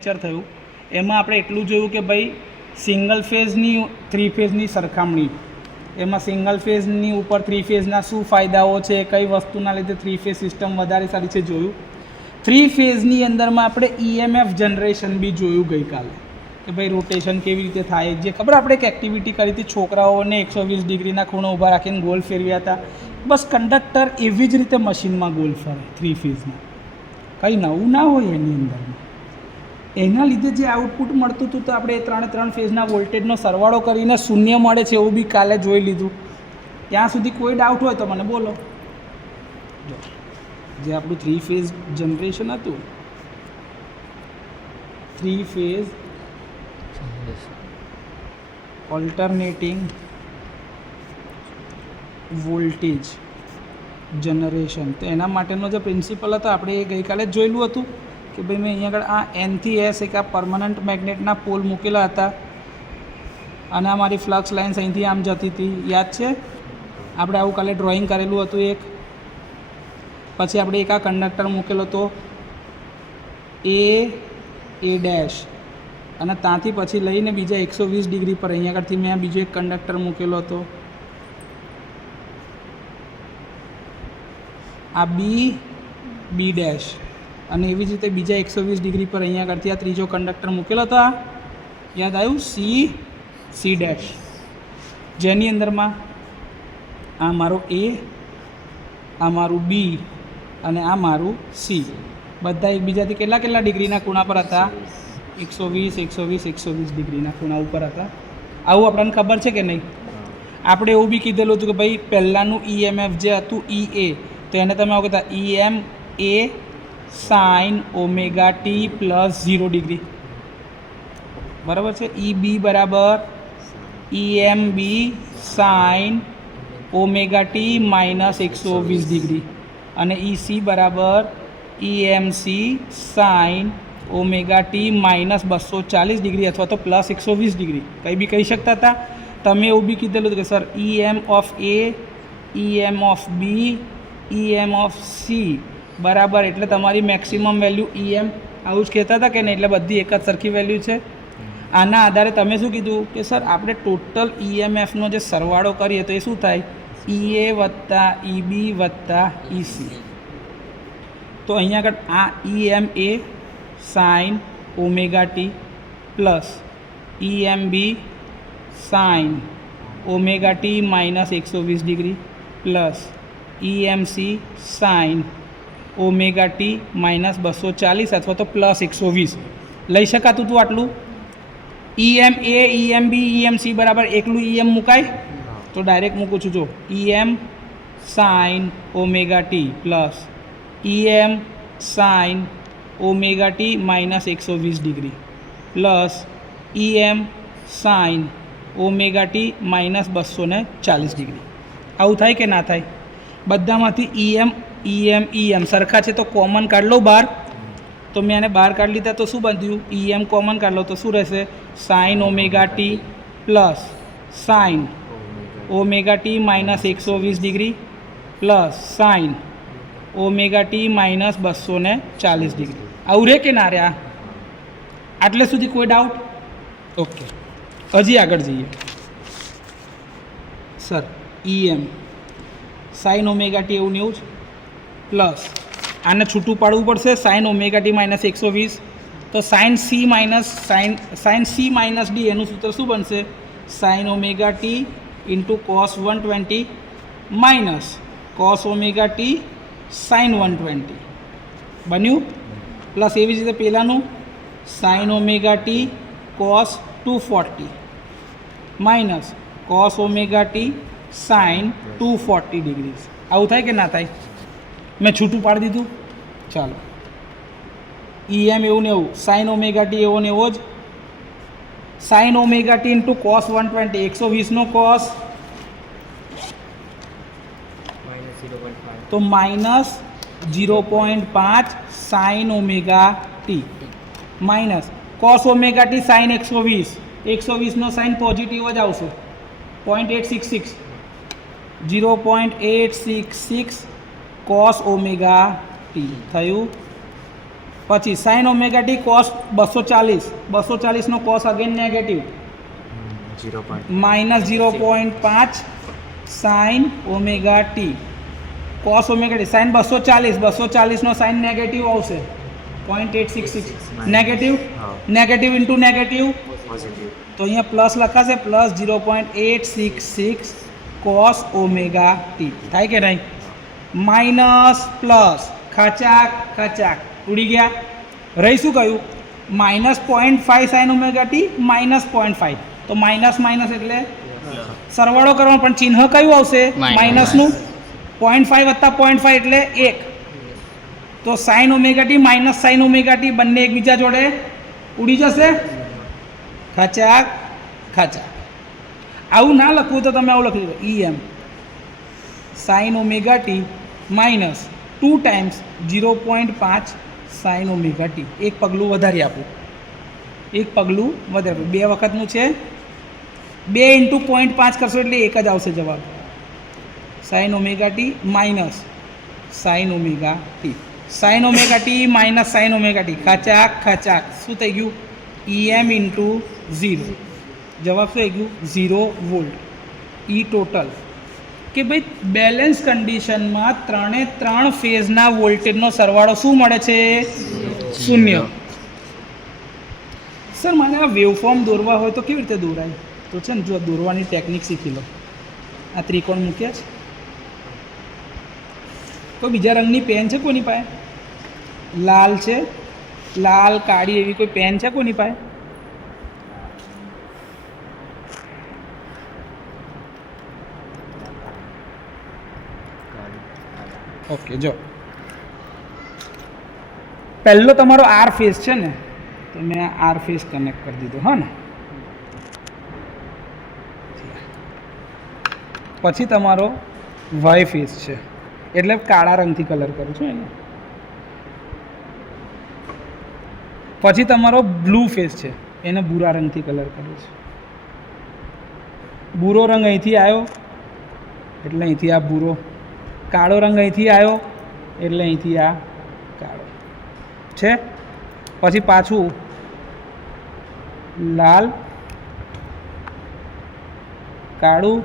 Lecture થયું એમાં આપણે એટલું જોયું કે ભાઈ સિંગલ ફેઝની થ્રી ફેઝની સરખામણી, એમાં સિંગલ ફેઝની ઉપર થ્રી ફેઝના શું ફાયદાઓ છે, કઈ વસ્તુના લીધે થ્રી ફેઝ સિસ્ટમ વધારે સારી છે જોયું. થ્રી ફેઝની અંદરમાં આપણે ઈએમએફ જનરેશન બી જોયું ગઈકાલે કે ભાઈ રોટેશન કેવી રીતે થાય. જે ખબર આપણે એક એક્ટિવિટી કરી હતી, છોકરાઓને 120 ડિગ્રીના ખૂણે ઊભા રાખીને ગોલ ફેરવ્યા હતા. બસ કંડક્ટર એવી જ રીતે મશીનમાં ગોલ ફરે થ્રી ફેઝમાં, કંઈ નવું ના હોય એની અંદરમાં. એના લીધે જે આઉટપુટ મળતું હતું તો આપણે ત્રણ ફેઝના વોલ્ટેજનો સરવાળો કરીને શૂન્ય મળે છે એવું બી કાલે જોઈ લીધું. ત્યાં સુધી કોઈ ડાઉટ હોય તો મને બોલો. જો જે આપણું થ્રી ફેઝ જનરેશન હતું, three phase alternating voltage generation, તો એના માટેનો જે પ્રિન્સિપલ હતો આપણે એ ગઈકાલે જ જોયેલું હતું કે ભાઈ મેં અહીંયા આગળ આ એનથી એસ એક આ પરમનન્ટ મેગ્નેટના પોલ મૂકેલા હતા અને આ મારી ફ્લક્સ લાઇન્સ અહીંથી આમ જતી હતી, યાદ છે? આપણે આવું કાલે ડ્રોઈંગ કરેલું હતું એક. પછી આપણે એક આ કંડક્ટર મૂકેલો હતો એ ડેશ, અને ત્યાંથી પછી લઈને બીજા 120 ડિગ્રી પર અહીંયા આગળથી મેં બીજો એક કંડક્ટર મૂકેલો હતો, આ બી ડેશ, અને એવી જ રીતે બીજા 120 ડિગ્રી પર અહીંયા આગળથી આ ત્રીજો કંડક્ટર મૂકેલો હતો. આ યાદ આવ્યું? સી ડેશ, જેની અંદરમાં આ મારું એ, આ મારું બી અને આ મારું સી, બધા એકબીજાથી કેટલા ડિગ્રીના ખૂણા પર હતા? 120 ડિગ્રીના ખૂણા ઉપર હતા. આવું આપણને ખબર છે કે નહીં? આપણે એવું બી કીધેલું હતું કે ભાઈ પહેલાંનું ઈએમએફ જે હતું એ, તો એને તમે આવું કહેતા EM A sin omega T plus 0 degree, બરાબર છે. EB બરાબર EMB sin omega t minus 120 degree, અને EC બરાબર EMC sin omega t minus 240 degree અથવા તો પ્લસ 120 ડિગ્રી, કંઈ બી કહી શકતા હતા. તમે એવું બી કીધેલું હતું કે sir EM of A, EM of B, EM of C બરાબર એટલે તમારી મેક્સિમમ વેલ્યુ EM, આવું જ કહેતા હતા કે નહીં? એટલે બધી એક જ સરખી વેલ્યુ છે. આના આધારે તમે શું કીધું કે સર આપણે ટોટલ EMFનો જે સરવાળો કરીએ તો એ શું થાય? EA વત્તા EB વત્તા EC. તો અહીંયા આગળ આ EMA sign omega T plus EMB sign omega t minus 120 degree plus EMC sign omega t minus 240 અથવા તો પ્લસ 120 લઈ શકાતું હતું આટલું. EMA, EMB, EMC બરાબર એકલું EM મુકાય? તો ડાયરેક્ટ મૂકું છું. જો EM sign omega T plus EM sign omega t minus 120 degree plus EM sign omega t minus 240 degree. આવું થાય કે ના થાય? બધામાંથી EM સરખા છે તો કોમન કાઢ લો બહાર. તો મેં આને બહાર કાઢી લીધા તો શું બન્યું? EM કોમન કાઢ લો તો શું રહેશે? Sign omega T plus sign omega t minus 120 degree plus sign omega t minus 240 degree. આવું રે કે ના રહ્યા? આટલે સુધી કોઈ ડાઉટ? ઓકે, હજી આગળ જઈએ. Sir EM sign omega T એવું ને એવું જ પ્લસ આને છૂટું પાડવું પડશે, સાઇન ઓમેગા ટી માઇનસ 120, તો સાઇન સી માઇનસ ડી, એનું સૂત્ર શું બનશે? Sine omega t into cos 120 minus cos omega t sine 120 બન્યું. પ્લસ એવી જ રીતે પહેલાંનું sine omega t cos 240 minus cos omega t sine 240 degree. આવું થાય કે ના થાય? મેં છૂટું પાડી દીધું. ચાલો, EM એવું ને એવું, સાઇન ઓમેગા ટી એવો ને એવો જ, sine omega t into cos 120, 120નો કોસ તો minus 0.5 sine omega t minus cos omega t sine 120નો સાઇન પોઝિટિવ જ આવશે, 0.866 0.866 કોસ ઓમેગા ટી થયું. પછી સાઇન ઓમેગા ટી કોસ 240 નો cos again negative -0.5 sine omega t cos omega t sine 240 નો sine negative આવશે 0.866 negative into negative તો અહીંયા પ્લસ લખાશે પ્લસ 0.866 કોસ ઓમેગા ટી થાય કે નહીં માઇનસ પ્લસ ખચાક ઉડી ગયા રહી શું કહ્યું -0.5 સાઇન ઓમેગા ટી -0.5 તો માઇનસ એટલે સરવાળો કરવાનો પણ ચિહ્ન કયું આવશે માઇનસનું 0.5 વત્તા 0.5 એટલે 1 તો sign omega t minus sine omega T બંને એકબીજા જોડે ઉડી જશે ખચાક આવું ના લખવું તો તમે આવું લખી દો EM sign omega t minus 2 times 0.5 sine omega T એક પગલું વધારી આપું બે વખતનું છે 2 × 0.5 કરશો એટલે એક જ આવશે જવાબ sine omega t minus sine omega t minus sine omega t ખચાક શું થઈ ગયું EM × 0 જવાબ શું થઈ ગયું 0 વોલ્ટ E ટોટલ કે ભાઈ બેલેન્સ કન્ડિશનમાં 3 ફેઝના વોલ્ટેજનો સરવાળો શું મળે છે 0 સર મને આ વેવફોર્મ દોરવા હોય તો કેવી રીતે દોરાય તો છે ને જો દોરવાની ટેકનિક શીખી લો આ ત્રિકોણ મૂક્યા છે કોઈ બીજા રંગની પેન છે કોની પાસે લાલ છે લાલ કાળી એવી કોઈ પેન છે કોની પાસે ઓકે જો પહેલો તમારો આર ફેઝ છે ને તો મેં આર ફેઝ કનેક્ટ કરી દીધો હા ને પછી તમારો વાય ફેઝ છે એટલે કાળા રંગથી કલર કરું છું એને પછી તમારો બ્લુ ફેઝ છે એને ભૂરા રંગથી કલર કરું છું ભૂરો રંગ અહીંથી આવ્યો એટલે અહીંથી આ ભૂરો કાળો રંગ અહીંથી આવ્યો એટલે અહીંથી આ કાળો છે પછી પાછું લાલ કાળું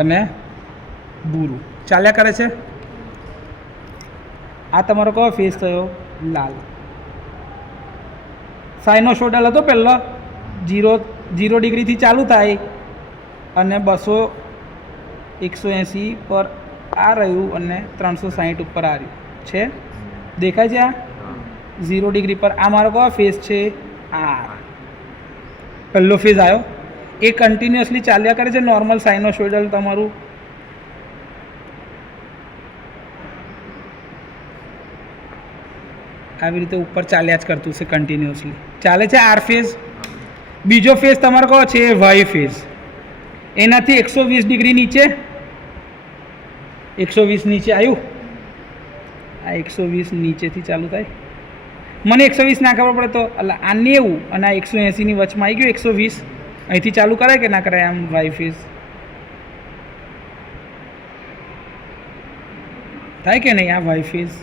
અને ભૂરું ચાલ્યા કરે છે આ તમારો કયો ફેઝ થયો લાલ સાઇનોસોઇડલ હતો પહેલો 0 ડિગ્રીથી ચાલુ થાય અને 180 પર આ રહ્યું અને 360 ઉપર આ રહ્યું છે દેખાય છે આ 0 ડિગ્રી પર આ મારો કયો ફેઝ છે આર પહેલો ફેઝ આવ્યો એ કન્ટિન્યુઅસલી ચાલ્યા કરે છે નોર્મલ સાઇનોસોઇડલ તમારું આવી રીતે ઉપર ચાલ્યા જ કરતું છે કન્ટિન્યુઅસલી ચાલે છે આર ફેઝ બીજો ફેઝ તમારો કયો છે વાય ફેઝ એનાથી 120 ડિગ્રી નીચે 120 નીચે આવ્યું આ 120 નીચેથી ચાલુ થાય મને 120 ના ખબર પડે તો આ 90 અને આ 180ની વચમાં આવી ગયું 120 અહીંથી ચાલુ કરાય કે ના કરાય આમ વાય ફેઝ થાય કે નહીં આ વાય ફેઝ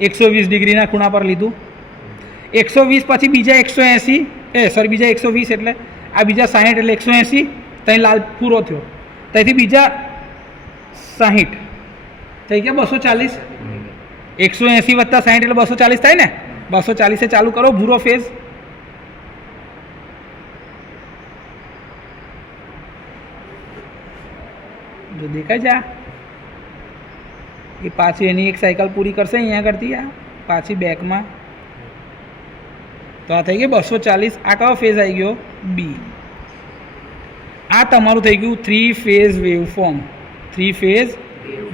120 ડિગ્રીના ખૂણા પર લીધું 120 પછી બીજા 180 બીજા 120 એટલે આ બીજા 60 એટલે 180 ત્યાં લાલ પૂરો થયો ત્યાંથી બીજા 60 થઈ ગયા 240 180 વત્તા 60 એટલે 240 થાય ને 240 ચાલુ કરો ભૂરો ફેઝ જો દેખાય છે એ પાછી એની એક સાયકલ પૂરી કરશે અહીંયા કરતી આ પાછી બેકમાં તો આ થઈ ગયું 240 આ કયો ફેઝ આવી ગયો બી આ તમારું થઈ ગયું 3 ફેઝ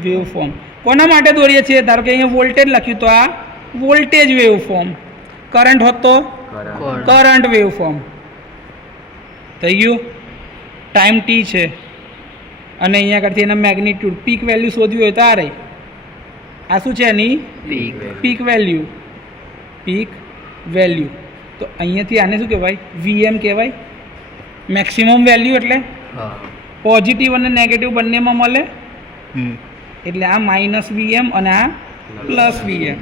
વેવફોર્મ કોના માટે દોરીએ છીએ ધારો કે અહીંયા વોલ્ટેજ લખ્યું તો આ વોલ્ટેજ વેવફોર્મ કરંટ હોત તો કરંટ વેવફોર્મ થઈ ગયું ટાઈમ ટી છે અને અહીંયા કરતી એના મેગ્નિટ્યુડ પીક વેલ્યુ શોધવી હોય તો આ રહી આ શું છે એની પીક વેલ્યુ તો અહીંયાથી આને શું કહેવાય VM કહેવાય મેક્સિમમ વેલ્યુ એટલે પોઝિટિવ અને નેગેટિવ બંનેમાં મળે એટલે આ -VM અને આ +VM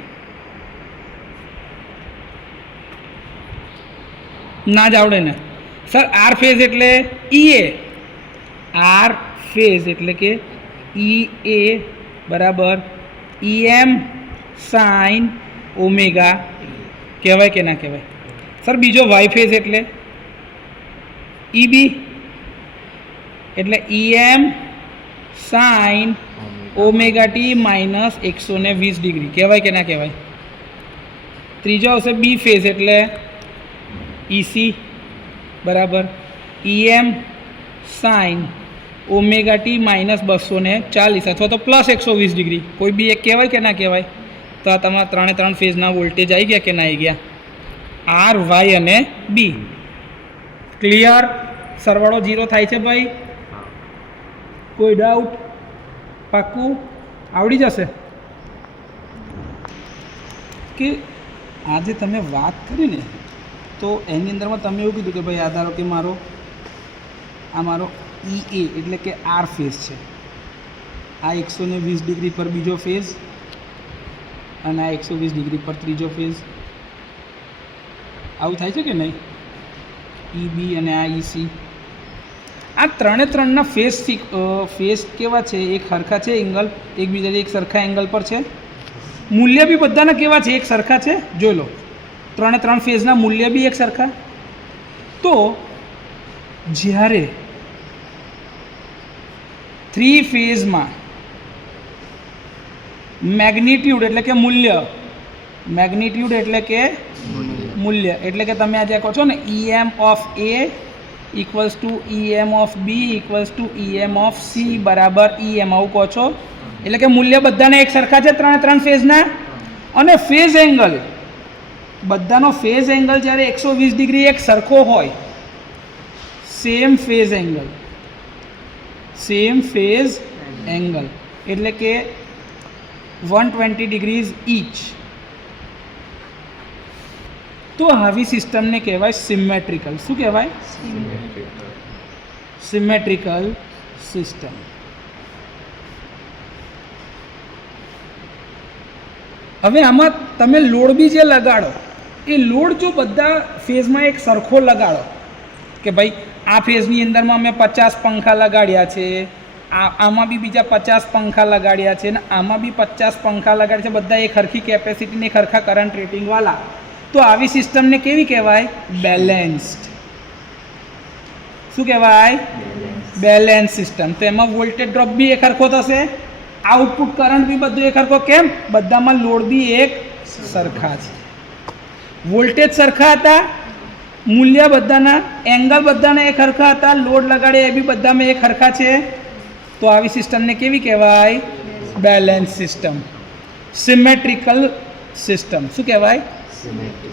ના જ આવડે ને સર. આર ફેઝ એટલે ઈએ. આર ફેઝ એટલે કે ઈ એ બરાબર EM સાઇન ઓમેગા કહેવાય કે ના કહેવાય સર? બીજો વાય ફેઝ એટલે EB એટલે EM sign omega t minus 120 degree કહેવાય કે ના કહેવાય? ત્રીજો આવશે બી ફેઝ એટલે EC બરાબર EM sign omega t minus 240 અથવા તો પ્લસ 120 ડિગ્રી, કોઈ બી એક કહેવાય કે ના કહેવાય? તો આ તમારા ત્રણ ફેઝના વોલ્ટેજ આવી ગયા કે ના આવી ગયા? આર, વાય અને બી. ક્લિયર? સરવાળો 0 થાય છે ભાઈ? કોઈ ડાઉટ? પાક્કું આવડી જશે? કે આજે તમે વાત કરી ને તો એની અંદરમાં તમે એવું કીધું કે ભાઈ આ ધારો કે મારો EA એટલે કે આર ફેઝ છે, આ 120 ડિગ્રી પર બીજો ફેઝ અને આ 120 ડિગ્રી પર ત્રીજો ફેઝ. આવું થાય છે કે નહીં? EB અને આ EC આ ત્રણના ફેઝ કેવા છે? એક સરખા છે એંગલ, એકબીજાથી એક સરખા એંગલ પર છે. મૂલ્ય બી બધાના કેવા છે? એક સરખા છે. જોઈ લો, ત્રણ ફેઝના મૂલ્ય બી એક સરખા. તો જ્યારે 3 ફેઝમાં મેગ્નિટ્યુડ એટલે કે મૂલ્ય, મેગ્નિટ્યુડ એટલે કે મૂલ્ય એટલે કે તમે આજે કહો છો ને EM of A equals to EM of B equals to EM of C બરાબર EM, આવું કહો છો. એટલે કે મૂલ્ય બધાને એક સરખા છે ત્રણ ફેઝના. અને ફેઝ એંગલ, બધાનો ફેઝ એંગલ જ્યારે 120 ડિગ્રી એક સરખો હોય, સેમ ફેઝ એંગલ એટલે કે 120 ડિગ્રીઝ ઈચ. તો આવી સિસ્ટમને કહેવાય સિમેટ્રિકલ. શું કહેવાય? Symmetrical system. હવે આમાં તમે લોડ બી જે લગાડો એ લોડ જો બધા ફેઝમાં એક સરખો લગાડો કે ભાઈ આ ફેઝની અંદરમાં અમે 50 પંખા લગાડ્યા છે, આમાં બી બીજા 50 પંખા લગાડ્યા છે, અને આમાં બી 50 પંખા લગાડ્યા છે, બધા એક સરખી કેપેસિટીને સરખા કરંટ રેટિંગવાળા. તો આવી સિસ્ટમને કેવી કહેવાય? બેલેન્સ્ડ. શું કહેવાય? Balance system. તો એમાં વોલ્ટેજ ડ્રોપ બી એક સરખો થશે, આઉટપુટ કરંટ બી બધું એક સરખો. કેમ? બધામાં લોડ બી એક સરખા છે, વોલ્ટેજ સરખા હતા, મૂલ્ય બધાના, એંગલ બધાના એક સરખા હતા, લોડ લગાડે એ બી બધામાં એક સરખા છે. તો આવી સિસ્ટમને કેવી કહેવાય? Balance system. Symmetrical system. શું કહેવાય?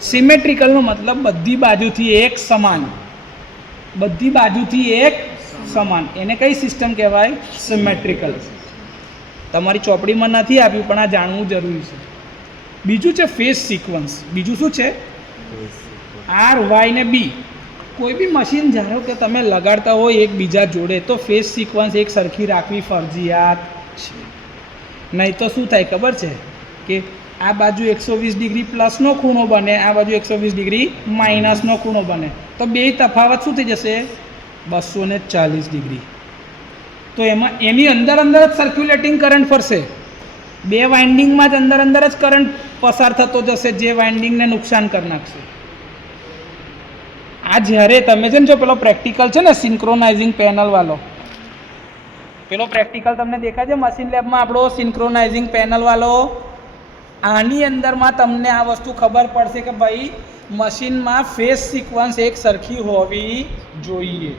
સિમેટ્રિકલનો મતલબ બધી બાજુથી એક સમાન, બધી બાજુથી એક સમાન. એને કઈ સિસ્ટમ કહેવાય? સિમેટ્રિકલ. તમારી ચોપડીમાં નથી આપ્યું પણ આ જાણવું જરૂરી છે. બીજું છે ફેઝ સિક્વન્સ. બીજું શું છે? આર, વાય ને બી. કોઈ બી મશીન ધારો કે તમે લગાડતા હોય એકબીજા જોડે તો ફેઝ સિક્વન્સ એક સરખી રાખવી ફરજિયાત છે. નહીં તો શું થાય ખબર છે? કે આ બાજુ 120 ડિગ્રી પ્લસનો ખૂણો બને, આ બાજુ 120 ડિગ્રી માઇનસનો ખૂણો બને, તો બે તફાવત શું થઈ જશે? 240 ડિગ્રી. તો એમાં એની અંદર જ સર્ક્યુલેટિંગ કરંટ ફરશે, બે વાઇન્ડિંગમાં જ અંદર જ કરંટ પસાર થતો જશે, જે વાઇન્ડિંગને નુકસાન કરી નાખશે. આ જ્યારે તમે છે ને જો પેલો પ્રેક્ટિકલ છે ને સિન્ક્રોનાઇઝિંગ પેનલ વાળો, પેલો પ્રેક્ટિકલ તમને દેખાય છે મશીન લેબમાં આપણો સિન્ક્રોનાઇઝિંગ પેનલ વાળો, આની અંદરમાં તમને આ વસ્તુ ખબર પડશે કે ભાઈ મશીનમાં ફેઝ સિક્વન્સ એક સરખી હોવી જોઈએ.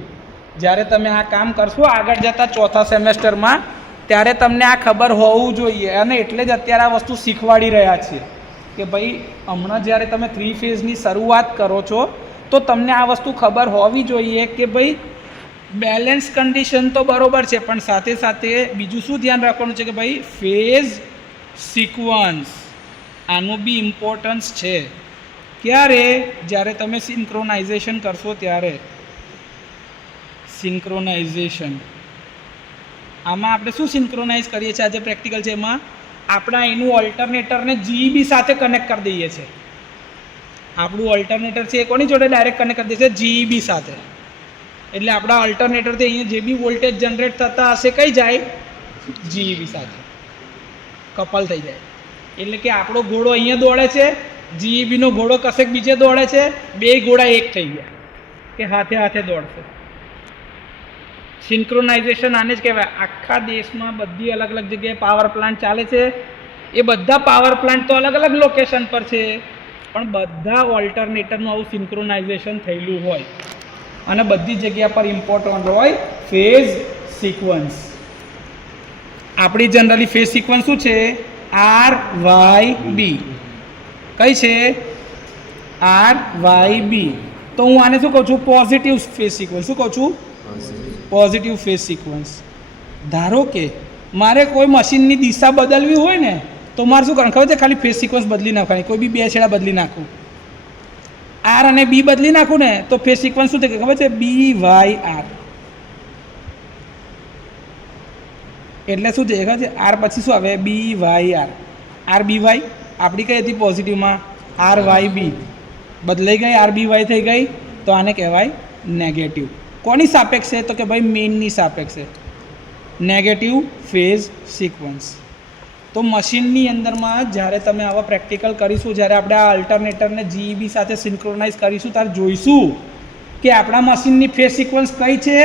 જ્યારે તમે આ કામ કરશો આગળ જતાં ચોથા સેમેસ્ટરમાં, ત્યારે તમને આ ખબર હોવું જોઈએ. અને એટલે જ અત્યારે આ વસ્તુ શીખવાડી રહ્યા છીએ કે ભાઈ હમણાં જ્યારે તમે 3 ફેઝની શરૂઆત કરો છો તો તમને આ વસ્તુ ખબર હોવી જોઈએ કે ભાઈ બેલેન્સ કન્ડિશન તો બરાબર છે, પણ સાથે સાથે બીજું શું ધ્યાન રાખવાનું છે કે ભાઈ ફેઝ સિક્વન્સ, આનું બી ઇમ્પોર્ટન્સ છે. ક્યારે? જ્યારે તમે સિન્ક્રોનાઇઝેશન કરશો ત્યારે. સિન્ક્રોનાઇઝેશન આમાં આપણે શું સિન્ક્રોનાઇઝ કરીએ છીએ આજે પ્રેક્ટિકલ છે એમાં આપણે એનું ઓલ્ટરનેટરને જીઈબી સાથે કનેક્ટ કરી દઈએ છીએ. આપણું ઓલ્ટરનેટર છે એ કોની જોડે ડાયરેક્ટ કનેક્ટ કરી દેશે? જીઈબી સાથે. એટલે આપણા ઓલ્ટરનેટરથી અહીંયા જે બી વોલ્ટેજ જનરેટ થતા હશે કઈ જાય? જીઈબી સાથે કપલ થઈ જાય. એટલે કે આપણો ઘોડો અહીંયા દોડે છે, જીઈબીનો ઘોડો કશેક બીજે દોડે છે, બે ઘોડા એક થઈ ગયા કે હાથે હાથે દોડશે. સિન્ક્રોનાઇઝેશન આને જ કહેવાય. આખા દેશમાં બધી અલગ અલગ જગ્યાએ પાવર પ્લાન્ટ ચાલે છે. એ બધા પાવર પ્લાન્ટ તો અલગ અલગ લોકેશન પર છે, પણ બધા ઓલ્ટરનેટરનું આવું સિન્ક્રોનાઇઝેશન થયેલું હોય અને બધી જગ્યા પર ઇમ્પોર્ટન્ટ હોય ફેઝ સિક્વન્સ. આપણી જનરલી ફેઝ સિક્વન્સ શું છે? R Y B. કઈ છે? R Y B. તો હું આને શું કહું છું? Positive phase sequence. શું કહું છું? Positive phase sequence. ધારો કે મારે કોઈ મશીનની દિશા બદલવી હોય ને તો મારે શું કરવાનું ખબર છે? ખાલી ફેઝ સિક્વન્સ બદલી નાખવાની. કોઈ બી બે છેડા બદલી નાખું, આર અને બી બદલી નાખું ને તો ફેઝ સિક્વન્સ શું થાય ખબર છે? B Y R. એટલે શું છે ખબર છે? આર પછી શું આવે? B Y R. R B Y આપણી કઈ હતી પોઝિટિવમાં? આર વાય બી બદલાઈ ગઈ, આર બી વાય થઈ ગઈ, તો આને કહેવાય નેગેટિવ. કોની સાપેક્ષે? તો કે ભાઈ મેઇનની સાપેક્ષે. Negative phase sequence. તો મશીનની અંદરમાં જ્યારે તમે આવા પ્રેક્ટિકલ કરીશું, જ્યારે આપણે આ અલ્ટરનેટરને જીઈબી સાથે સિન્ક્રોનાઇઝ કરીશું, ત્યારે જોઈશું કે આપણા મશીનની ફેઝ સિક્વન્સ કઈ છે,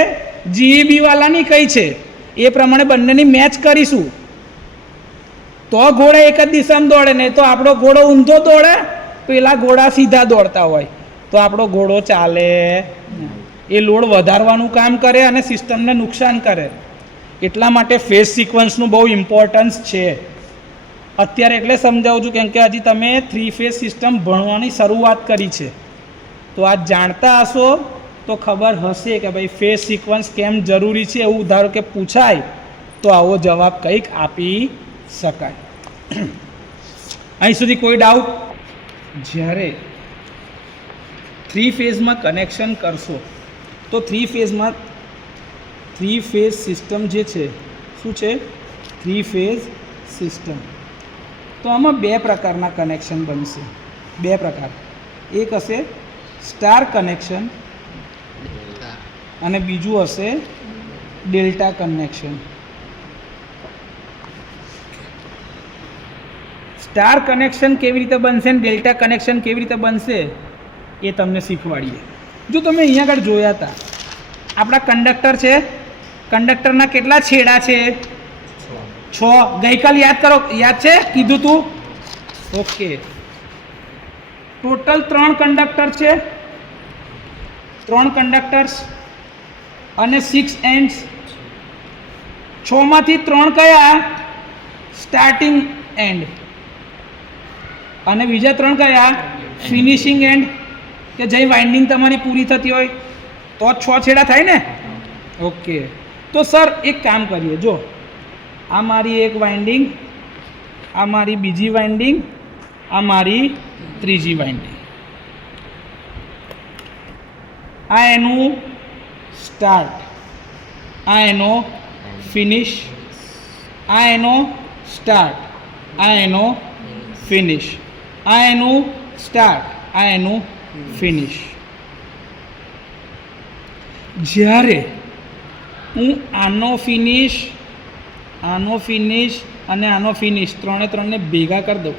જીઈબી વાળાની કઈ છે. એ પ્રમાણે બંનેની મેચ કરીશું તો ઘોડા એક જ દિશામાં દોડે, નહીં તો આપણો ઘોડો ઊંધો દોડે, પેલા ઘોડા સીધા દોડતા હોય તો આપણો ઘોડો ચાલે. એ લોડ વધારવાનું કામ કરે અને સિસ્ટમને નુકસાન કરે. એટલા માટે ફેઝ સિક્વન્સનું બહુ ઇમ્પોર્ટન્સ છે. અત્યારે એટલે સમજાવું છું કેમ કે હજી તમે 3 ફેઝ સિસ્ટમ ભણવાની શરૂઆત કરી છે, તો આ જાણતા હશો તો ખબર હશે કે ભાઈ ફેઝ સિક્વન્સ કેમ જરૂરી છે. એવું ધારો કે પૂછાય તો આવો જવાબ કંઈક આપી શકાય. અહીં સુધી કોઈ ડાઉટ? જ્યારે 3 ફેઝમાં કનેક્શન કરશો તો 3 ફેઝ સિસ્ટમ જે છે શું છે? 3 ફેઝ સિસ્ટમ. તો આમાં 2 પ્રકારના કનેક્શન બનશે. 2 પ્રકાર. એક હશે સ્ટાર કનેક્શન અને બીજું હશે ડેલ્ટા કનેક્શન. સ્ટાર કનેક્શન કેવી રીતે બનશે અને ડેલ્ટા કનેક્શન કેવી રીતે બનશે એ તમને શીખવાડીએ. જો તમે અહીંયા આગળ જોયા હતા, આપણા કંડક્ટર છે, કંડક્ટરના કેટલા છેડા છે? 6. ગઈકાલ યાદ કરો, યાદ છે? કીધું તું? ઓકે. ટોટલ 3 કંડક્ટર છે, 3 કંડક્ટર્સ અને 6 એન્ડ્સ. 6 માંથી 3 કયા? Starting and. અને બીજા 3 કયા? ફિનિશિંગ એન્ડ, કે જે વાઇન્ડિંગ તમારી પૂરી થતી હોય તો 6 છેડા થાય ને. ઓકે. તો સર એક કામ કરીએ, જો આ મારી એક વાઇન્ડિંગ, આ મારી બીજી વાઇન્ડિંગ, આ મારી ત્રીજી વાઇન્ડિંગ. આ એનું સ્ટાર્ટ, આ એનો ફિનિશ, આ એનો સ્ટાર્ટ, આ એનો ફિનિશ, આ એનું સ્ટાર્ટ, આ એનું ફિનિશ. જ્યારે હું આનો ફિનિશ અને આનો ફિનિશ ત્રણે ભેગા કરી દઉં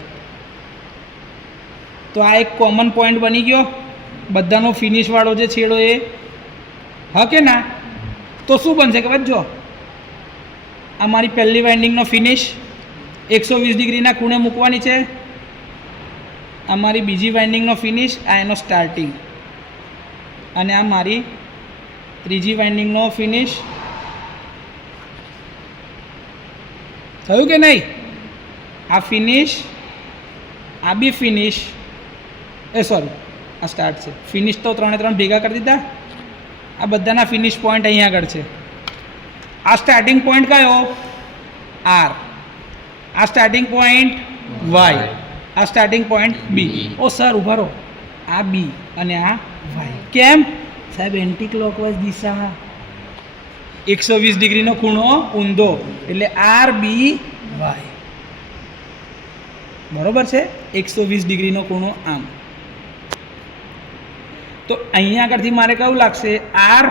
તો આ એક કોમન પોઈન્ટ બની ગયો બધાનો ફિનિશવાળો જે છેડો એ. હા કે ના? તો શું બનશે ખબર? જો આ મારી પહેલી વાઇન્ડિંગનો ફિનિશ 120 ડિગ્રીના ખૂણે મૂકવાની છે, આ મારી બીજી વાઇન્ડિંગનો ફિનિશ, આ એનો સ્ટાર્ટિંગ, અને આ મારી ત્રીજી વાઇન્ડિંગનો ફિનિશ. થયું કે નહીં? આ ફિનિશ, આ બી ફિનિશ, સોરી આ સ્ટાર્ટ છે. ફિનિશ તો 3 ભેગા કરી દીધા. આ બધાના ફિનિશ પોઈન્ટ અહીંયા આગળ છે. આ સ્ટાર્ટિંગ પોઈન્ટ કયો? આર. આ સ્ટાર્ટિંગ પોઈન્ટ વાય. આ સ્ટાર્ટિંગ પોઈન્ટ બી. ઓ સર ઉભા રહો, આ બી અને આ વાય. કેમ સાહેબ? એન્ટી ક્લોકવાઇઝ દિશા, 120 ડિગ્રીનો ખૂણો ઊંધો, એટલે આર બી વાય. બરોબર છે? 120 ડિગ્રીનો ખૂણો આમ. તો અહીંયા આગળથી મારે કયું લાગશે? R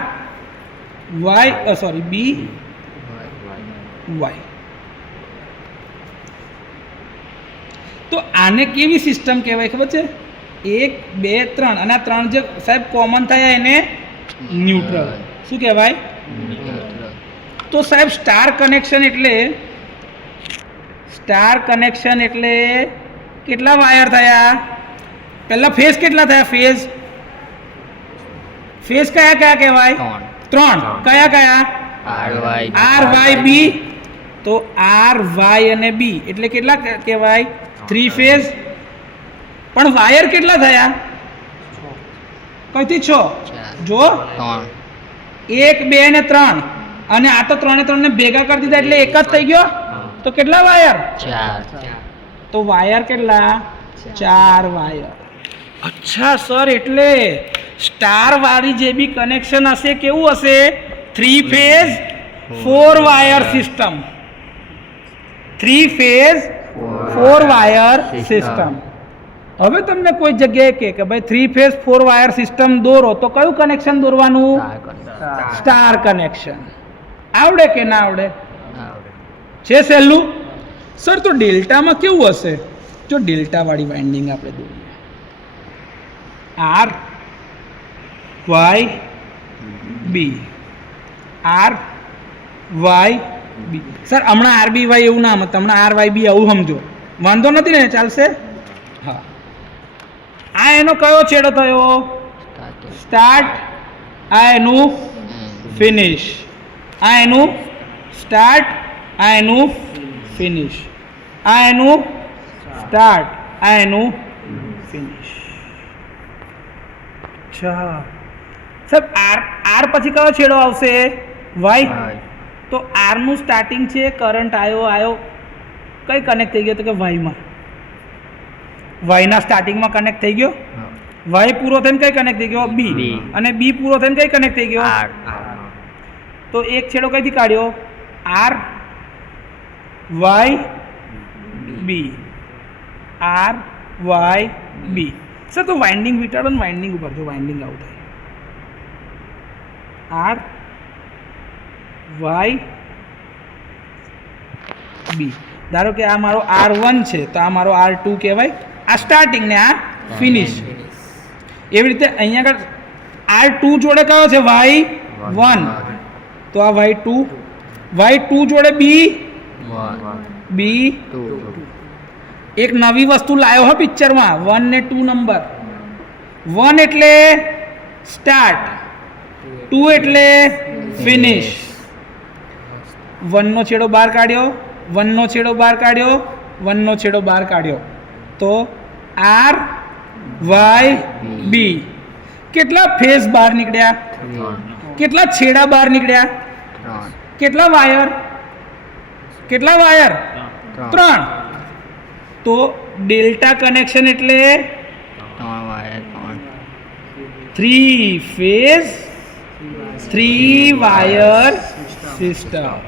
Y sorry B Y. તો આને કેવી સિસ્ટમ કહેવાય ખબર છે? 1 2 3 અને આ 3 જે સાહેબ કોમન થયા એને ન્યુટ્રલ. શું કહેવાય? તો સાહેબ સ્ટાર કનેક્શન એટલે કેટલા વાયર થયા? પહેલા ફેઝ કેટલા થયા? ફેઝ કયા કયા કહેવાય? 3. કયા કયા? R Y B. તો આર વાય અને બી એટલે કેટલા કહેવાય? 3 ફેઝ. પણ વાયર કેટલા થયા? કઈથી 6? જો 1 2 ને 3 અને આ તો 3 ને ભેગા કરી દીધા એટલે એક જ થઈ ગયો. તો કેટલા વાયર? 4. તો વાયર કેટલા? 4 વાયર. અચ્છા સર, એટલે સ્ટાર વાળી જે બી કનેક્શન હશે કેવું હશે? 3 phase 4 wire system. 3 phase 4 wire system. હવે તમને કોઈ જગ્યાએ કે ભાઈ 3 ફેઝ 4 વાયર સિસ્ટમ દોરો તો કયું કનેક્શન દોરવાનું? Star connection. આવડે કે ના આવડે? છે સહેલું. સર તો ડેલ્ટામાં કેવું હશે? જો ડેલ્ટા વાળી વાઇન્ડિંગ આપણે દોરીએ, R Y B, R Y B. Sir હમણાં આર બી વાય એવું ના મત, હમણાં આર વાય બી આવું સમજો, વાંધો નથી ને? ચાલશે. હા. આ એનો કયો છેડો થયો? સ્ટાર્ટ. આ એનું ફિનિશ. આ એનું સ્ટાર્ટ. આ એનું ફિનિશ. આ એનું સ્ટાર્ટ. આ એનું ફિનિશ. અચ્છા સાહેબ, આર પછી કયો છેડો આવશે? વાય. તો આર નું સ્ટાર્ટિંગ છે, કરંટ આવ્યો કઈ કનેક્ટ થઈ ગયો? તો કે વાયમાં. વાયના સ્ટાર્ટિંગમાં કનેક્ટ થઈ ગયો. વાય પૂરો થઈને કઈ કનેક્ટ થઈ ગયો? બી. અને બી પૂરો થઈને કઈ કનેક્ટ થઈ ગયો? તો એક છેડો કઈથી કાઢ્યો? R Y B. R Y B. Sir તો વાઇન્ડિંગ વિચારો ને, વાઇન્ડિંગ ઉપર જો વાઇન્ડિંગ આવું થાય. R Y B. ધારો કે આ મારો R1 છે તો આ મારો R2 કહેવાય. આ સ્ટાર્ટિંગ ને આ ફિનિશ. એવી રીતે અહીંયા આગળ R2 જોડે કયો છે? Y1. તો આ Y2. Y2 જોડે B2. એક નવી વસ્તુ લાવ્યો હો પિક્ચરમાં, 1 ને 2 નંબર. 1 એટલે સ્ટાર્ટ, 2 એટલે ફિનિશ. 1 નો છેડો બહાર કાઢ્યો, 1 નો છેડો બહાર કાઢ્યો, 1 નો છેડો બહાર કાઢ્યો. તો આર વાય બી. કેટલા ફેઝ બહાર નીકળ્યા? કેટલા છેડા બહાર નીકળ્યા? કેટલા વાયર? 3. તો ડેલ્ટા કનેક્શન એટલે 3 ફેઝ 3 વાયર સિસ્ટમ.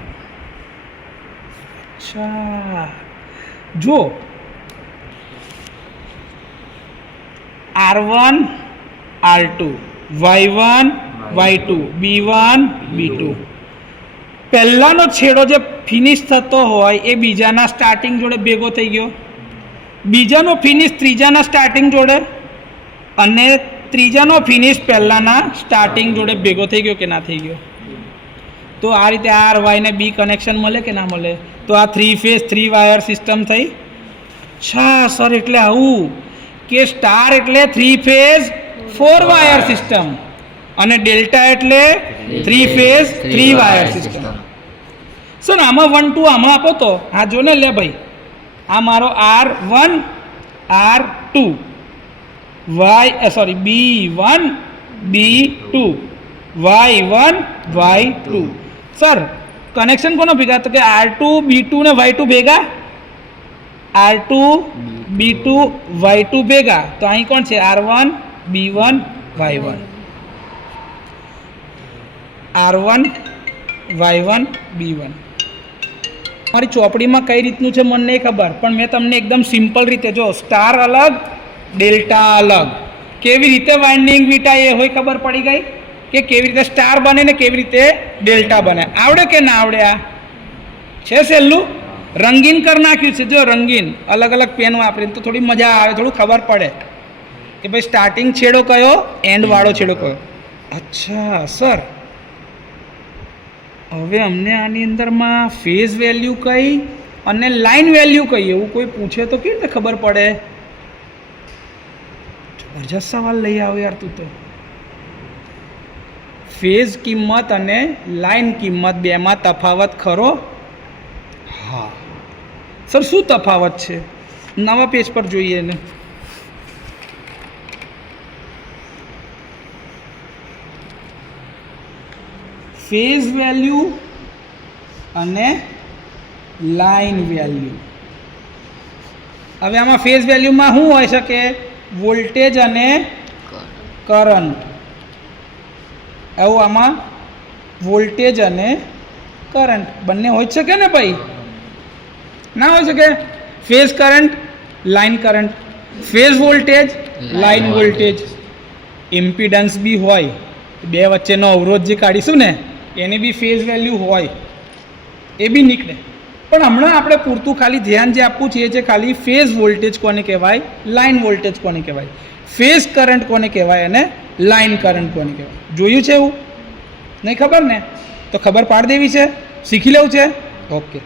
અચ્છા જો R1 R2, Y1 Y2, B1 B2. પહેલાનો છેડો જે ફિનિશ થતો હોય એ બીજાના સ્ટાર્ટિંગ જોડે ભેગો થઈ ગયો, બીજાનો ફિનિશ ત્રીજાના સ્ટાર્ટિંગ જોડે, અને ત્રીજાનો ફિનિશ પહેલાના સ્ટાર્ટિંગ જોડે ભેગો થઈ ગયો કે ના થઈ ગયો? તો આ રીતે આર વાય ને બી કનેક્શન મળે કે ના મળે? તો આ 3 ફેઝ 3 વાયર સિસ્ટમ થઈ. અચ્છા સર, એટલે આવું કે સ્ટાર એટલે 3 ફેઝ 4 વાયર સિસ્ટમ અને ડેલ્ટા એટલે 3 ફેઝ 3 વાયર સિસ્ટમ. સર આમાં 1 2 આમાં આપો તો. હા જો ને, લે ભાઈ, આ મારો R1 R2 B1 B2 Y1 Y2. Sir connection કોનો ભેગા? તો કે R2 B2 ને Y2 ભેગા, R2 B2 Y2 ભેગા. તો અહીં કોણ છે? R1 B1 Y1. R1 Y1 B1. મારી ચોપડીમાં કઈ રીતનું છે મને નહીં ખબર, પણ મેં તમને એકદમ સિમ્પલ રીતે, જો સ્ટાર અલગ ડેલ્ટા અલગ, કેવી રીતે વાઇન્ડિંગ વીંટાય એ હોય ખબર પડી ગઈ કે કેવી રીતે સ્ટાર બને ને કેવી રીતે ડેલ્ટા બને. આવડે કે ના આવડે? આ છે સહેલું. રંગીન કરી નાખ્યું છે જો, રંગીન અલગ અલગ પેન વાપરીને તો થોડી મજા આવે, થોડું ખબર પડે કે ભાઈ સ્ટાર્ટિંગ છેડો કયો, એન્ડ વાળો છેડો કયો. અચ્છા સર, હવે અમને આની અંદરમાં ફેઝ વેલ્યુ કઈ અને લાઇન વેલ્યુ કઈ એવું કોઈ પૂછે તો કેવી રીતે ખબર પડે? જબરજસ્ત સવાલ લઈ આવો યાર તું તો. ફેઝ કિંમત અને લાઇન કિંમત બેમાં તફાવત ખરો? હા સર, શું તફાવત છે? નવા પેજ પર જોઈએ ને. ફેઝ વેલ્યુ અને લાઇન વેલ્યુ. હવે આમાં ફેઝ વેલ્યુમાં શું હોઈ શકે? વોલ્ટેજ અને કરંટ. એવું આમાં વોલ્ટેજ અને કરંટ બંને હોઈ શકે ને ભાઈ? ના હોઈ શકે? Phase current, line current, phase voltage, line voltage. Impedance બી હોય, બે વચ્ચેનો અવરોધ જે કાઢીશું ને એની બી ફેઝ વેલ્યુ હોય, એ બી નીકળે. પણ હમણાં આપણે પૂરતું ખાલી ધ્યાન જે આપવું છે એ છે ખાલી ફેઝ વોલ્ટેજ કોને કહેવાય, લાઇન વોલ્ટેજ કોને કહેવાય, ફેઝ કરંટ કોને કહેવાય અને લાઇન કરંટ કોને કહેવાય. જોયું છે એવું? નહીં ખબર ને? તો ખબર પાડી દેવી છે, શીખી લેવું છે. ઓકે,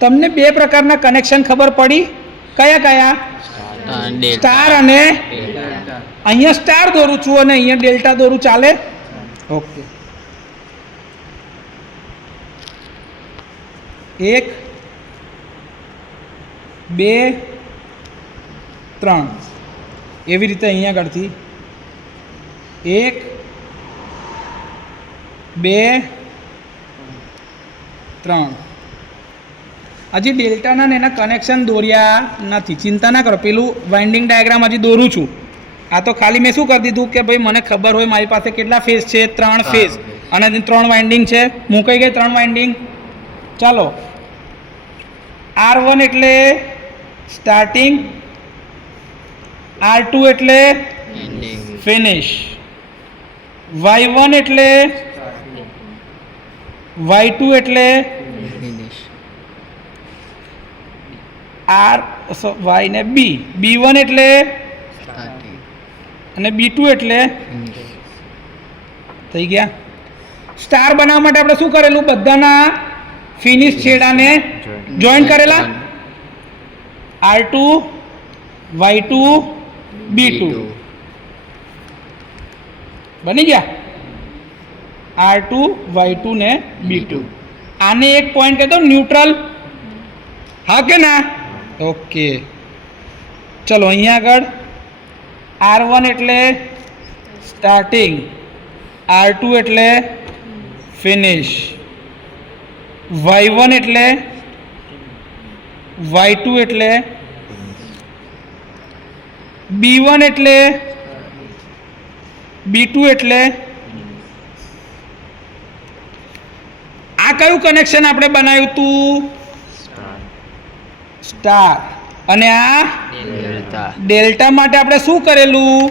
તમને બે પ્રકારના કનેક્શન ખબર પડી. કયા કયા? સ્ટાર અને અહીંયા સ્ટાર દોરું છું અને અહીંયા ડેલ્ટા દોરું, ચાલે? ઓકે, 1 2 3 એવી રીતે અહીંયા આગળથી 1 2 3. હજી ડેલ્ટાના ને એના કનેક્શન દોર્યા નથી, ચિંતા ના કરો. પેલું વાઇન્ડિંગ ડાયાગ્રામ હજી દોરું છું. આ તો ખાલી મેં શું કરી દીધું કે ભાઈ મને ખબર હોય મારી પાસે કેટલા ફેઝ છે, 3 ફેઝ અને 3 વાઇન્ડિંગ છે. મૂકાઈ ગઈ 3 વાઇન્ડિંગ. ચાલો, R1 એટલે સ્ટાર્ટિંગ, R2 એટલે ફિનિશ, Y1 એટલે Y2 એટલે R Y ને B, B1 એટલે અને B2 એટલે થઈ ગયા. સ્ટાર બનાવવા માટે આપણે શું કરેલું? બધાના ફિનિશ છેડાને જોઈન કરેલા. R2 Y2 B2 બની ગયા. R2 Y2 ને B2. આને એક પોઈન્ટ કહી દો ન્યુટ્રલ. હા કે ના? ઓકે, ચલો અહીંયા આગળ R1 એટલે સ્ટાર્ટિંગ, R2 એટલે ફિનિશ, Y1 એટલે Y2 એટલે B1 એટલે B2 એટલે. આ કયું કનેક્શન આપણે બનાવ્યું હતું? સ્ટાર. અને આ ડેલ્ટા માટે આપણે શું કરેલું?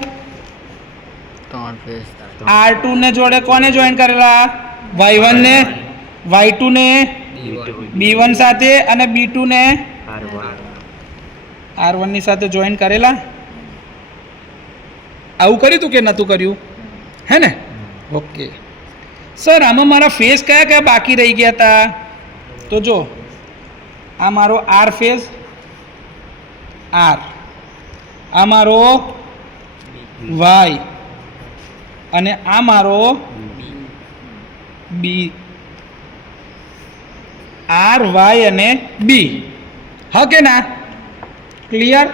R2 ને જોડે કોને જોઈન કરેલા? Y1 ને, Y2 ને B1 સાથે અને B2 ને R1 ની સાથે જોઈન કરેલા. આવું કર્યું તું કે નહોતું કર્યું? હે ને? ઓકે સર, આમાં મારા ફેઝ કયા કયા બાકી રહી ગયા હતા? તો જો, આ મારો R ફેઝ, R, આ મારો Y અને આ મારો B. R, Y અને B. હા કે ના? ક્લિયર?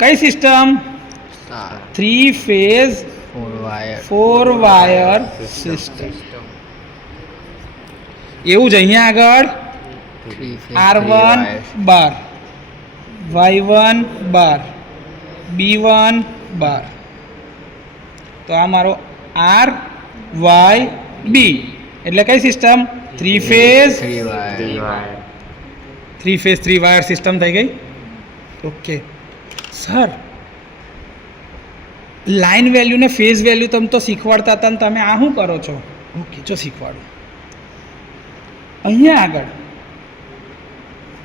કઈ સિસ્ટમ? 3 phase 4 wire system. એવું જ અહીંયા આગળ R1 બાર, Y1 બાર, B1 બાર. તો આ મારો R, Y, B એટલે કઈ સિસ્ટમ? 3 ફેઝ 3 વાયર સિસ્ટમ થઈ ગઈ. ઓકે સર, લાઇન વેલ્યુ ને ફેઝ વેલ્યુ તમે તો શીખવાડતા હતા ને તમે આ શું કરો છો? ઓકે, જો શીખવાડું. અહીંયા આગળ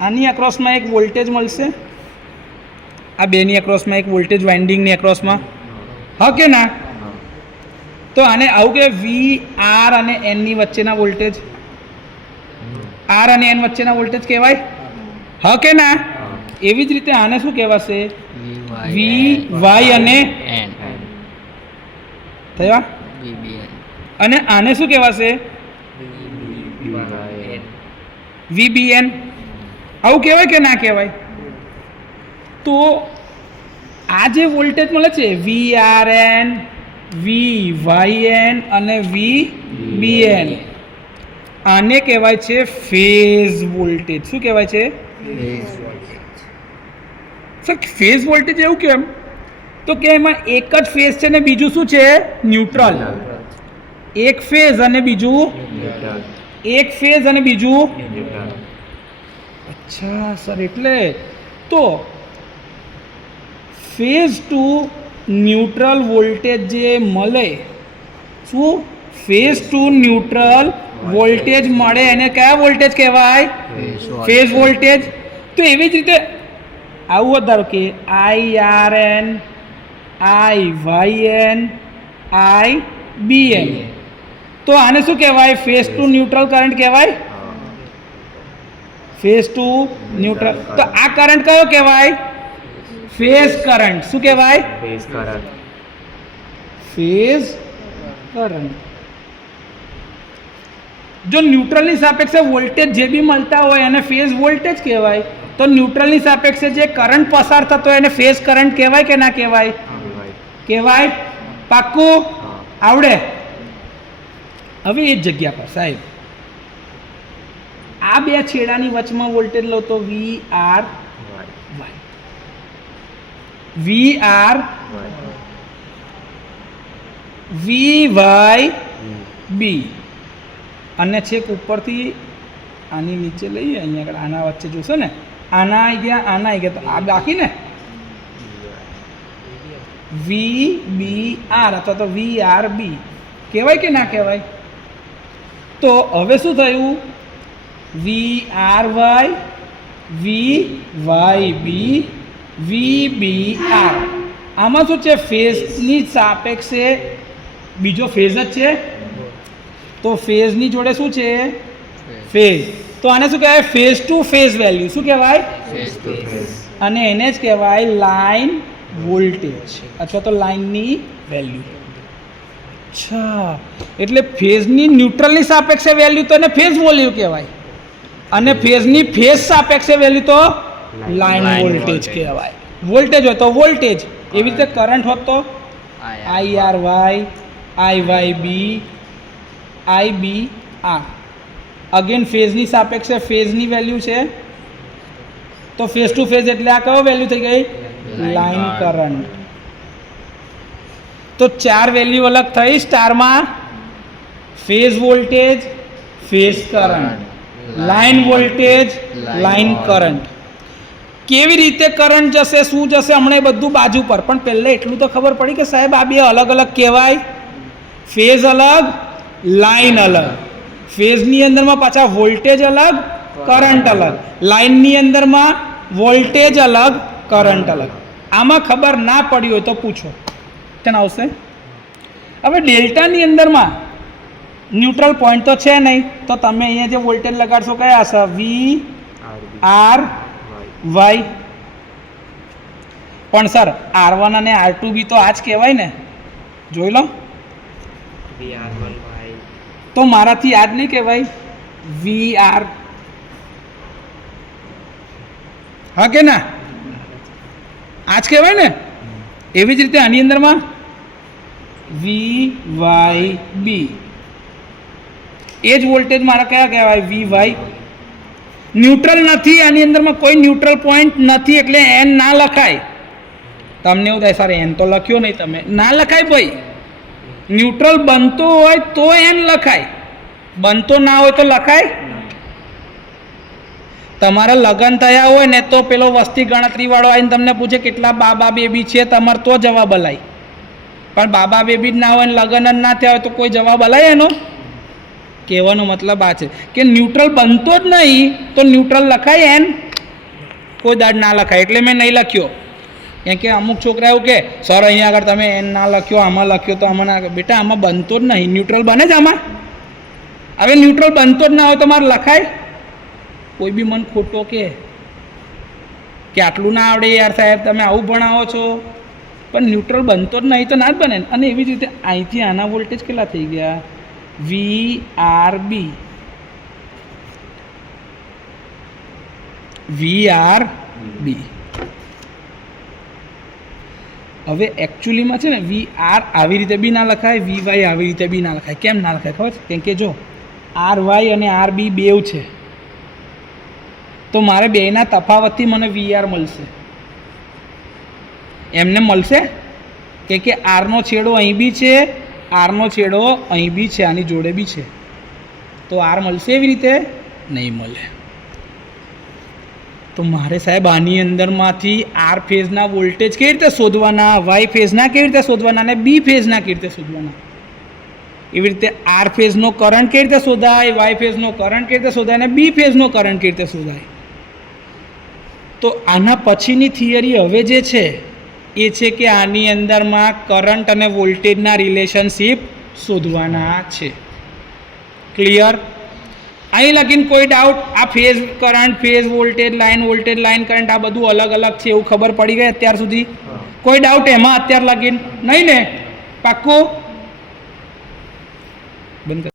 આની અક્રોસમાં એક વોલ્ટેજ મળશે, આ બેની અક્રોસમાં એક વોલ્ટેજ વાઇન્ડિંગની અક્રોસમાં, હા કે ના? તો આને આવું કે વી આર અને એનની વચ્ચેના વોલ્ટેજ, આર અને એન વચ્ચેના વોલ્ટેજ કહેવાય, હા કે ના? એવી જ રીતે આને શું કહેવાશે? વી વાય અને એન થયા. અને આને શું કહેવાશે? વીબીએન. આવું કહેવાય કે ના કહેવાય? તો આ જે વોલ્ટેજ મળે છે V R N, V Y N અને વી બીએન, આને કહેવાય છે ફેઝ વોલ્ટેજ. શું કહેવાય છે? સર ફેઝ વોલ્ટેજ એવું કેમ? તો કે એમાં એક જ ફેઝ છે ને બીજું શું છે? ન્યુટ્રલ. એક ફેઝ અને બીજું એક ફેઝ અને બીજું. અચ્છા સર, એટલે તો ફેઝ ટુ ન્યુટ્રલ વોલ્ટેજ જે મળે, શું ફેઝ ટુ ન્યુટ્રલ વોલ્ટેજ મળે એને કયા વોલ્ટેજ કહેવાય? Phase voltage. તો એવી જ રીતે આવું ધારો કે I R N, I Y N, I B N, તો આને શું કહેવાય? ફેઝ ટુ ન્યુટ્રલ કરંટ કહેવાય. Phase to neutral. તો આ કરંટ કયો કહેવાય? Phase current. શું કહેવાય? Phase current. જો ન્યુટ્રલની સાપેક્ષે વોલ્ટેજ જે બી મળતા હોય એને ફેઝ વોલ્ટેજ કહેવાય, તો ન્યુટ્રલની સાપેક્ષે જે કરંટ પસાર થતો હોય એને ફેઝ કરંટ કહેવાય કે ના કહેવાય? કહેવાય. પાક્કું? આવડે? હવે એ જ જગ્યા પર સાહેબ આ બે છેડાની વચમાં વોલ્ટેજ લો તો V R Y, V R V Y B, અને છેક ઉપરથી આની નીચે લઈએ, અહીંયા આગળ આના વચ્ચે જોશો ને, આના આવી ગયા, આના આવી ગયા, તો આ બાકી ને વી બી આર અથવા તો વી આર બી કહેવાય કે ના કહેવાય? તો હવે શું થયું? V R Y, V Y B, V B R. આમાં શું છે? ફેઝની સાપેક્ષે બીજો ફેઝ જ છે, તો ફેઝની જોડે શું છે? ફેઝ. તો આને શું કહેવાય? Phase to phase value. શું કહેવાય? અને એને જ કહેવાય લાઇન વોલ્ટેજ અથવા તો લાઇનની વેલ્યુ. અચ્છા, એટલે ફેઝની ન્યુટ્રલની સાપેક્ષે વેલ્યુ તો એને ફેઝ વેલ્યુ કહેવાય, અને ફેઝની ફેઝ સાપેક્ષે વેલ્યુ તો લાઇન વોલ્ટેજ કહેવાય. વોલ્ટેજ હોય તો વોલ્ટેજ, એવી રીતે કરંટ હોત તો I R Y, I Y B, I B R. Again ફેઝની સાપેક્ષે ફેઝની વેલ્યુ છે, તો ફેઝ ટુ ફેઝ એટલે આ કયો વેલ્યુ થઈ ગઈ? Line current. તો ચાર વેલ્યુ અલગ થઈ સ્ટારમાં: phase voltage, phase current, line voltage, line current. કેવી રીતે કરંટ જશે, શું જશે, હમણાં એ બધું બાજુ પર. પણ પહેલાં એટલું તો ખબર પડી કે સાહેબ આ બે અલગ અલગ કહેવાય, ફેઝ અલગ, લાઇન અલગ. ફેઝની અંદરમાં પાછા વોલ્ટેજ અલગ, કરંટ અલગ. લાઇનની અંદરમાં વોલ્ટેજ અલગ, કરંટ અલગ. આમાં ખબર ના પડી હોય તો પૂછો, તેને આવશે. હવે ડેલ્ટાની અંદરમાં ન્યુટ્રલ પોઈન્ટ તો છે નહીં, તો તમે અહીંયા જે વોલ્ટેજ લગાડશો કયા હશે? V R Y. પણ સર R1 અને R2 બી તો આ જ કહેવાય ને, જોઈ લો. તો મારાથી આ જ નહીં કહેવાય વી આર, હા કે ના? આ જ કહેવાય ને. એવી જ રીતે આની અંદરમાં વી વાય બી, એ જ વોલ્ટેજ મારા કયા કહેવાય? V Y. ન્યુટ્રલ નથી આની અંદરમાં, કોઈ ન્યુટ્રલ પોઈન્ટ નથી, એટલે એન ના લખાય. તમને એવું થાય સર એન તો લખ્યો નહીં તમે, ના લખાય ભાઈ. ન્યુટ્રલ બનતો હોય તો એન લખાય, બનતો ના હોય તો લખાય. તમારે લગ્ન થયા હોય ને તો પેલો વસ્તી ગણતરી વાળો આવીને તમને પૂછે કેટલા બાબા બેબી છે તમારે, તો જવાબ અલાય. પણ બાબા બેબી જ ના હોય ને લગ્ન જ ના થયા હોય તો કોઈ જવાબ અલાય એનો? કહેવાનો મતલબ આ છે કે ન્યુટ્રલ બનતો જ નહીં તો ન્યુટ્રલ લખાય એન? કોઈ દાડ ના લખાય, એટલે મેં નહીં લખ્યો. કેમ કે અમુક છોકરા એવું કે સર અહીંયા આગળ તમે એન ના લખ્યો, આમાં લખ્યો તો આમાં ના. બેટા આમાં બનતો જ નહીં, ન્યુટ્રલ બને જ આમાં. હવે ન્યુટ્રલ બનતો જ ના હોય તો મારે લખાય? કોઈ બી મન ખોટો કે આટલું ના આવડે યાર સાહેબ, તમે આવું ભણાવો છો, પણ ન્યુટ્રલ બનતો જ નહીં તો ના જ બને. અને એવી જ રીતે અહીંથી આના વોલ્ટેજ કેટલા થઈ ગયા? VRB. VRB. હવે એકચ્યુઅલીમાં છે ને VR આવી રીતે બી ના લખાય, VY આવી રીતે બી ના લખાય. કેમ ના લખાય ખબર છે? કેમ કે જો RY અને RB બેવ છે તો મારે બેના તફાવતથી મને VR મળશે. એમને મળશે કે આરનો છેડો અહીં બી છે, આરનો છેડો અહીં બી છે, આની જોડે બી છે, તો આર મળશે એવી રીતે? નહીં મળે. તો મારે સાહેબ આની અંદરમાંથી આર ફેઝના વોલ્ટેજ કેવી રીતે શોધવાના, વાય ફેઝના કેવી રીતે શોધવાના અને બી ફેઝના કેવી રીતે શોધવાના? એવી રીતે આર ફેઝનો કરંટ કેવી રીતે શોધાય, વાય ફેઝનો કરંટ કેવી રીતે શોધાય અને બી ફેઝનો કરંટ કેવી રીતે શોધાય? તો આના પછીની થિયરી હવે જે છે એ છે કે આની અંદરમાં કરંટ અને વોલ્ટેજના રિલેશનશિપ શોધવાના છે. ક્લિયર? અહીં લગીને કોઈ ડાઉટ? આ phase current, phase voltage line current આ બધું અલગ અલગ છે એવું ખબર પડી ગઈ અત્યાર સુધી? કોઈ ડાઉટ એમાં અત્યાર લગીને? નહીં ને? પાક્કું? બંધ.